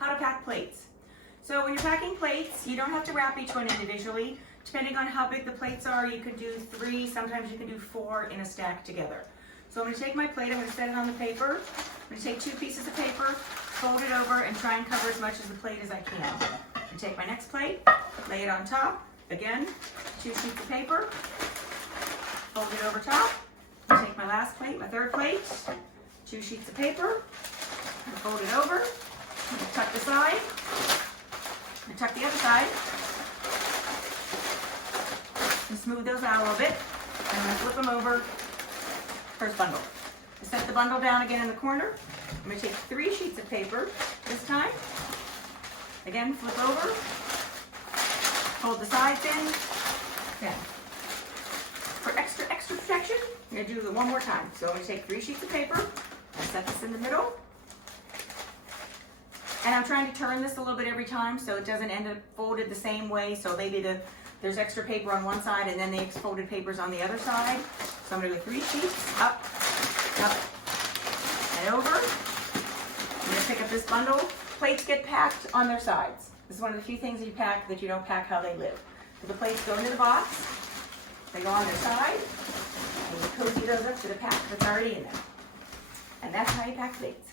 how to pack plates. So when you're packing plates, you don't have to wrap each one individually. Depending on how big the plates are, you could do 3, sometimes you can do 4 in a stack together. So I'm going to take my plate, I'm going to set it on the paper. I'm going to take 2 pieces of paper, fold it over, and try and cover as much of the plate as I can. I'm going to take my next plate, lay it on top. Again, 2 sheets of paper, fold it over top. I'm going to take my last plate, my third plate, 2 sheets of paper, and fold it over. I'm going to tuck the side, and tuck the other side, and smooth those out a little bit, and I'm going to flip them over. First bundle. I set the bundle down again in the corner. I'm going to take 3 sheets of paper this time. Again, flip over, hold the sides in, down. For extra protection, I'm going to do it one more time. So I'm going to take 3 sheets of paper, I set this in the middle, and I'm trying to turn this a little bit every time so it doesn't end up folded the same way. So maybe there's extra paper on one side and then the folded paper's on the other side. So I'm going to go 3 sheets, up, and over. I'm going to pick up this bundle. Plates get packed on their sides. This is one of the few things that you pack that you don't pack how they live. So the plates go into the box, they go on their side, and you cozy those up to the pack that's already in there. And that's how you pack plates.